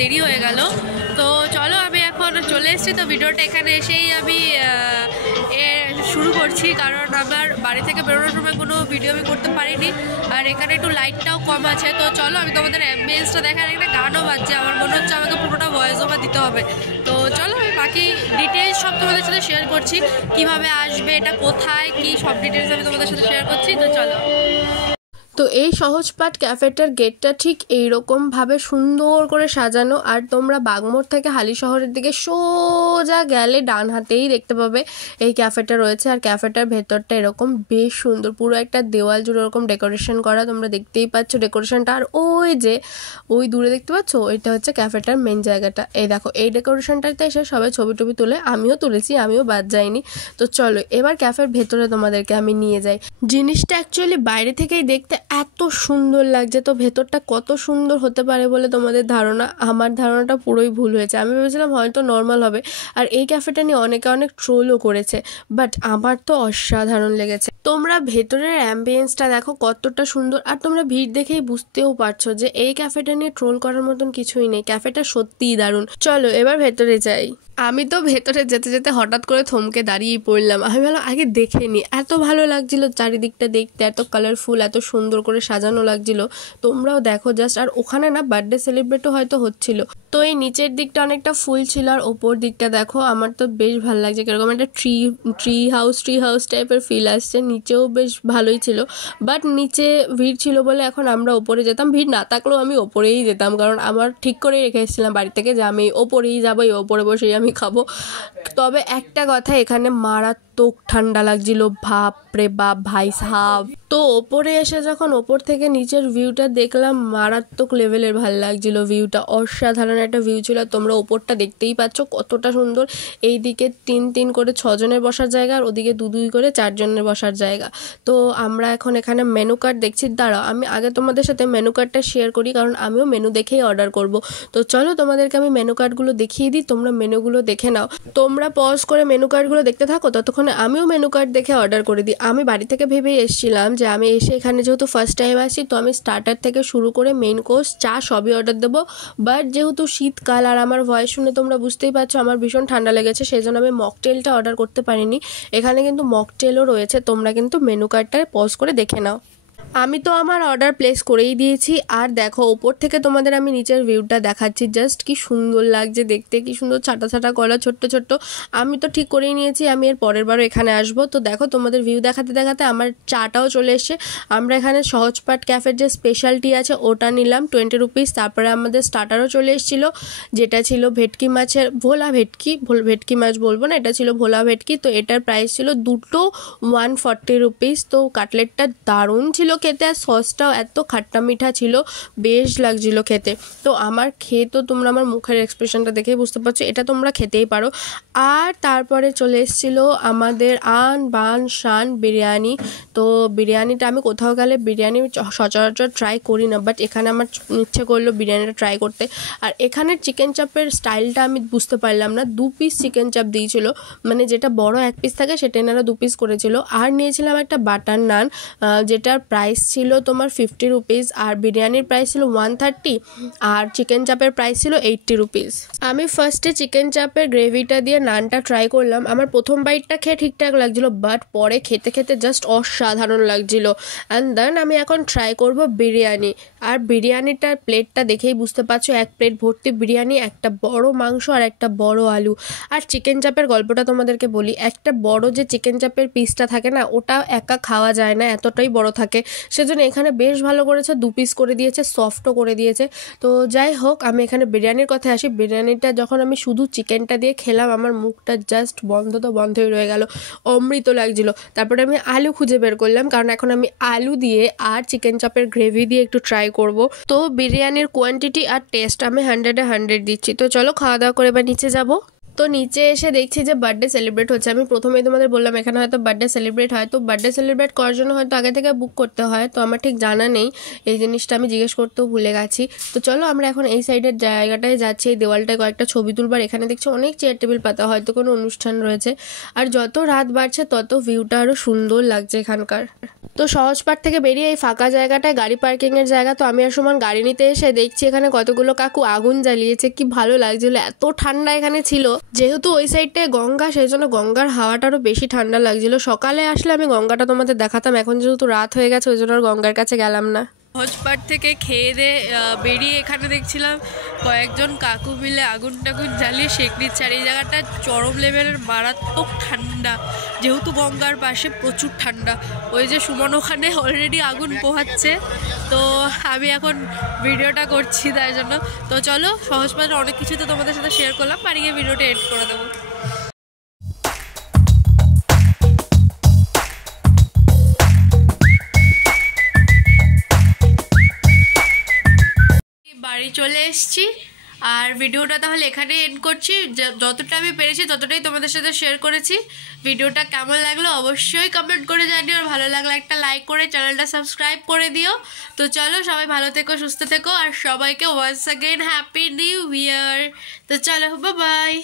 দেরি হয়ে গেল। তো চলো আমি এখন চলে এসেছি, তো ভিডিওটা এখানে এসেই আমি শুরু করছি, কারণ আমার বাড়ি থেকে বেরোনোর সময় কোনো ভিডিও আমি করতে পারিনি, আর এখানে একটু লাইটটাও কম আছে। তো চলো আমি তোমাদের অ্যাম্বিয়েন্সটা দেখার, একটা গানও বাজছে, আমার মনে হচ্ছে আমাকে পুরোটা ভয়েস ওভার দিতে হবে। তো চলো আমি বাকি ডিটেলস সব তোমাদের সাথে শেয়ার করছি, কিভাবে আসবে, এটা কোথায়, কি সব ডিটেলস আমি তোমাদের সাথে শেয়ার করছি। তো চলো। তো এই সহজপাঠ ক্যাফেটার গেটটা ঠিক এইরকমভাবে সুন্দর করে সাজানো, আর তোমরা বাগমোড় থেকে হালি শহরের দিকে সোজা গেলে ডান হাতেই দেখতে পাবে এই ক্যাফেটা রয়েছে। আর ক্যাফেটার ভেতরটা এরকম বেশ সুন্দর, পুরো একটা দেওয়াল জুড়ে এরকম ডেকোরেশন করা, তোমরা দেখতেই পাচ্ছ ডেকোরেশনটা। আর ওই দূরে দেখতে পাচ্ছ, এটা হচ্ছে ক্যাফেটার মেন জায়গাটা। এই দেখো, এই ডেকোরেশনটাতে এসে সবাই ছবি টবি তুলে, আমিও তুলেছি, আমিও বাদ যাইনি। তো চলো এবার ক্যাফের ভেতরে তোমাদেরকে আমি নিয়ে যাই। জিনিসটা অ্যাকচুয়ালি বাইরে থেকেই দেখতে এত সুন্দর লাগছে, তো ভেতরটা কত সুন্দর হতে পারে বলে তোমাদের ধারণা, আমার ধারণাটা পুরোই ভুল হয়েছে। আমি ভেবেছিলাম হয়তো নর্মাল হবে, আর এই ক্যাফেটা নিয়ে অনেকে অনেক ট্রোলও করেছে, বাট আমার তো অসাধারণ লেগেছে। তোমরা ভেতরের অ্যাম্বিয়েন্সটা দেখো কতটা সুন্দর, আর তোমরা ভিড় দেখেই বুঝতেও পারছো যে এই ক্যাফেটা নিয়ে ট্রোল করার মতন কিছুই নেই, ক্যাফেটা সত্যিই দারুণ। চলো এবার ভেতরে যাই। আমি তো ভেতরে যেতে যেতে হঠাৎ করে থমকে দাঁড়িয়েই পড়লাম। আমি ভালো আগে দেখে নি, এত ভালো লাগছিল চারিদিকটা দেখতে, এত কালারফুল, এত সুন্দর করে সাজানো লাগছিল। তোমরাও দেখো জাস্ট। আর ওখানে না বার্থডে সেলিব্রেটও হয়তো হচ্ছিল। তো এই নিচের দিকটা অনেকটা ফুল ছিল, আর ওপর দিকটা দেখো, আমার তো বেশ ভালো লাগছে, কিরকম একটা ট্রি হাউস টাইপের ফিল আসছে। নিচেও বেশ ভালোই ছিল, বাট নিচে ভিড় ছিল বলে এখন আমরা ওপরে যেতাম। ভিড় না থাকলেও আমি ওপরেই যেতাম, কারণ আমার ঠিক করে রেখে এসেছিলাম বাড়ি থেকে যে আমি ওপরেই যাবো, এই ওপরে বসেই আমি খাবো। তবে একটা কথা, এখানে মারাত্মক ঠান্ডা লাগছিল, বাপ রে বাপ ভাই সাহাব। তো ওপরে এসে যখন ওপর থেকে নিচের ভিউটা দেখলাম, মারাত্মক লেভেলের ভালো লাগছিল ভিউটা, অসাধারণ একটা ভিউ ছিল। তোমরা ওপরটা দেখতেই পাচ্ছ কতটা সুন্দর। এইদিকে 3 করে 6 জনের বসার জায়গা, আর ওদিকে 2 করে 4 জনের বসার জায়গা। তো আমরা এখন এখানে মেনু কার্ড দেখছি। দাঁড়াও আমি আগে তোমাদের সাথে মেনু কার্ডটা শেয়ার করি, কারণ আমিও মেনু দেখেই অর্ডার করব। তো চলো তোমাদেরকে আমি মেনু কার্ডগুলো দেখিয়ে দিই, তোমরা মেনুগুলো দেখে নাও। তোমরা পজ করে মেনু কার্ডগুলো দেখতে থাকো, ততক্ষণে আমিও মেনু কার্ড দেখে অর্ডার করে দিই। আমি বাড়ি থেকে ভেবেই এসেছিলাম যে আমি এসে এখানে যেহেতু ফার্স্ট টাইম আসি, তো আমি স্টার্টার থেকে শুরু করে মেইন কোর্স, চা সবই অর্ডার দেবো। বাট যেহেতু শীতকাল, আর আমার ভয়েস শুনে তোমরা বুঝতেই পারছো আমার ভীষণ ঠান্ডা লেগেছে, সেই জন্য আমি মকটেলটা অর্ডার করতে পারিনি। এখানে কিন্তু মকটেলও রয়েছে, তোমরা কিন্তু মেনু কার্ডটা পজ করে দেখে নাও। আমি তো আমার অর্ডার প্লেস করেই দিয়েছি। আর দেখো ওপর থেকে তোমাদের আমি নিচের ভিউটা দেখাচ্ছি, জাস্ট কি সুন্দর লাগছে দেখতে, কি সুন্দর ছাটা ছাটা করা, ছোট্ট ছোট্ট। আমি তো ঠিক করেই নিয়েছি আমি এর পরের বারও এখানে আসবো। তো দেখো তোমাদের ভিউ দেখাতে দেখাতে আমার চাটাও চলে এসছে। আমরা এখানে সহজপাঠ ক্যাফের যে স্পেশালটি আছে ওটা নিলাম 20 রুপিস। তারপরে আমাদের স্টার্টারও চলে এসেছিলো, যেটা ছিল ভেটকি মাছের ভেটকি মাছ বলবো না, এটা ছিল ভোলা ভেটকি। তো এটার প্রাইস ছিল দুটো 140 রুপিস। তো কাটলেটটা দারুণ ছিল খেতে, আর সসটাও এত খাট্টা মিঠা ছিল, বেশ লাগছিল খেতে। তো আমার খেয়ে তো তোমরা আমার মুখের এক্সপ্রেশনটা দেখেই বুঝতে পারছো, এটা তোমরা খেতেই পারো। আর তারপরে চলে এসেছিলো আমাদের আন বান শান বিরিয়ানি। তো বিরিয়ানিটা আমি কোথাও গেলে বিরিয়ানি সচরাচর ট্রাই করি না, বাট এখানে আমার ইচ্ছে করলো বিরিয়ানিটা ট্রাই করতে। আর এখানের চিকেন চাপের স্টাইলটা আমি বুঝতে পারলাম না, 2 পিস চিকেন চাপ দিয়েছিল, মানে যেটা বড় 1 পিস থাকে সেটা এনারা 2 পিস করেছিল। আর নিয়েছিলাম একটা বাটার নান, যেটার প্রাইস ছিল তোমার 50 রুপিস, আর বিরিয়ানির প্রাইস ছিল 130, আর চিকেন চাপের প্রাইস ছিল 80 রুপিস। আমি ফার্স্টে চিকেন চাপের গ্রেভিটা দিয়ে নানটা ট্রাই করলাম। আমার প্রথম বাইটটা খেয়ে ঠিকঠাক লাগছিল, বাট পরে খেতে খেতে জাস্ট অসাধারণ লাগছিল। অ্যান্ড দেন আমি এখন ট্রাই করব বিরিয়ানি। আর বিরিয়ানিটার প্লেটটা দেখেই বুঝতে পারছো, 1 প্লেট ভর্তি বিরিয়ানি, একটা বড় মাংস আর একটা বড় আলু। আর চিকেন চাপের গল্পটা তোমাদেরকে বলি, একটা বড় যে চিকেন চাপের পিসটা থাকে না, ওটা একা খাওয়া যায় না, এতটাই বড় থাকে। সেজন্য এখানে বেশ ভালো করেছে, 2 পিস করে দিয়েছে, সফটও করে দিয়েছে। তো যাই হোক, আমি এখানে বিরিয়ানির কথায় আসি। বিরিয়ানিটা যখন আমি শুধু চিকেনটা দিয়ে খেলাম, আমার মুখটা জাস্ট বন্ধই রয়ে গেল, অমৃত লাগছিল। তারপরে আমি আলু খুঁজে বের করলাম, কারণ এখন আমি আলু দিয়ে আর চিকেন চাপের গ্রেভি দিয়ে একটু ট্রাই করব। তো বিরিয়ানির কোয়ান্টিটি আর টেস্ট আমি 100-এ 100 দিচ্ছি। তো চলো খাওয়া দাওয়া করে এবার নিচে যাবো। তো নিচে এসে দেখছি যে বার্থডে সেলিব্রেট হচ্ছে। আমি প্রথমেই তোমাদের বললাম এখানে হয়তো বার্থডে সেলিব্রেট হয়, তো বার্থডে সেলিব্রেট করার জন্য হয়তো আগে থেকে বুক করতে হয়। তো আমার ঠিক জানা নেই, এই জিনিসটা আমি জিজ্ঞেস করতেও ভুলে গেছি। তো চলো আমরা এখন এই সাইডের জায়গাটায় যাচ্ছি, এই দেওয়ালটায় কয়েকটা ছবি তুলবার। এখানে দেখছি অনেক চেয়ার টেবিল পাতা, হয়তো কোনো অনুষ্ঠান রয়েছে। আর যত রাত বাড়ছে তত ভিউটা আরও সুন্দর লাগছে এখানকার। তো সহজপাঠ থেকে বেরিয়ে এই ফাঁকা জায়গাটায় গাড়ি পার্কিংয়ের জায়গা, তো আমি আর সুমন গাড়ি নিতে এসে দেখছি এখানে কতগুলো কাকু আগুন জ্বালিয়েছে। কি ভালো লাগছিল, এত ঠান্ডা এখানে ছিল। যেহেতু ওই সাইডটায় গঙ্গা, সেই জন্য গঙ্গার হাওয়াটারও বেশি ঠান্ডা লাগছিল। সকালে আসলে আমি গঙ্গাটা তোমাদের দেখাতাম, এখন যেহেতু রাত হয়ে গেছে ওই জন্য আর গঙ্গার কাছে গেলাম না। সহজপাঠ থেকে খেয়ে দিয়ে বেরিয়ে এখানে দেখছিলাম কয়েকজন কাকু মিলে আগুন টাগুন জ্বালিয়ে সেঁক নিচ্ছে। আর এই জায়গাটা চরম লেভেলের মারাত্মক ঠান্ডা, যেহেতু গঙ্গার পাশে প্রচুর ঠান্ডা। ওই যে সুমন ওখানে অলরেডি আগুন পোহাচ্ছে, তো আমি এখন ভিডিওটা করছি তাই জন্য। তো চলো, সহজপাঠের অনেক কিছু তো তোমাদের সাথে শেয়ার করলাম, বাড়ি গিয়ে ভিডিওটা এড করে দেবো। বাড়ি চলে এসেছি আর ভিডিওটা তাহলে এখানে এন্ড করছি। যতটা আমি পেরেছি ততটাই তোমাদের সাথে শেয়ার করেছি। ভিডিওটা কেমন লাগলো অবশ্যই কমেন্ট করে জানিও, আর ভালো লাগলে একটা লাইক করে চ্যানেলটা সাবস্ক্রাইব করে দিও। তো চলো, সবাই ভালো থেকো, সুস্থ থেকো, আর সবাইকে once again happy new year. তো চলো, বাই বাই।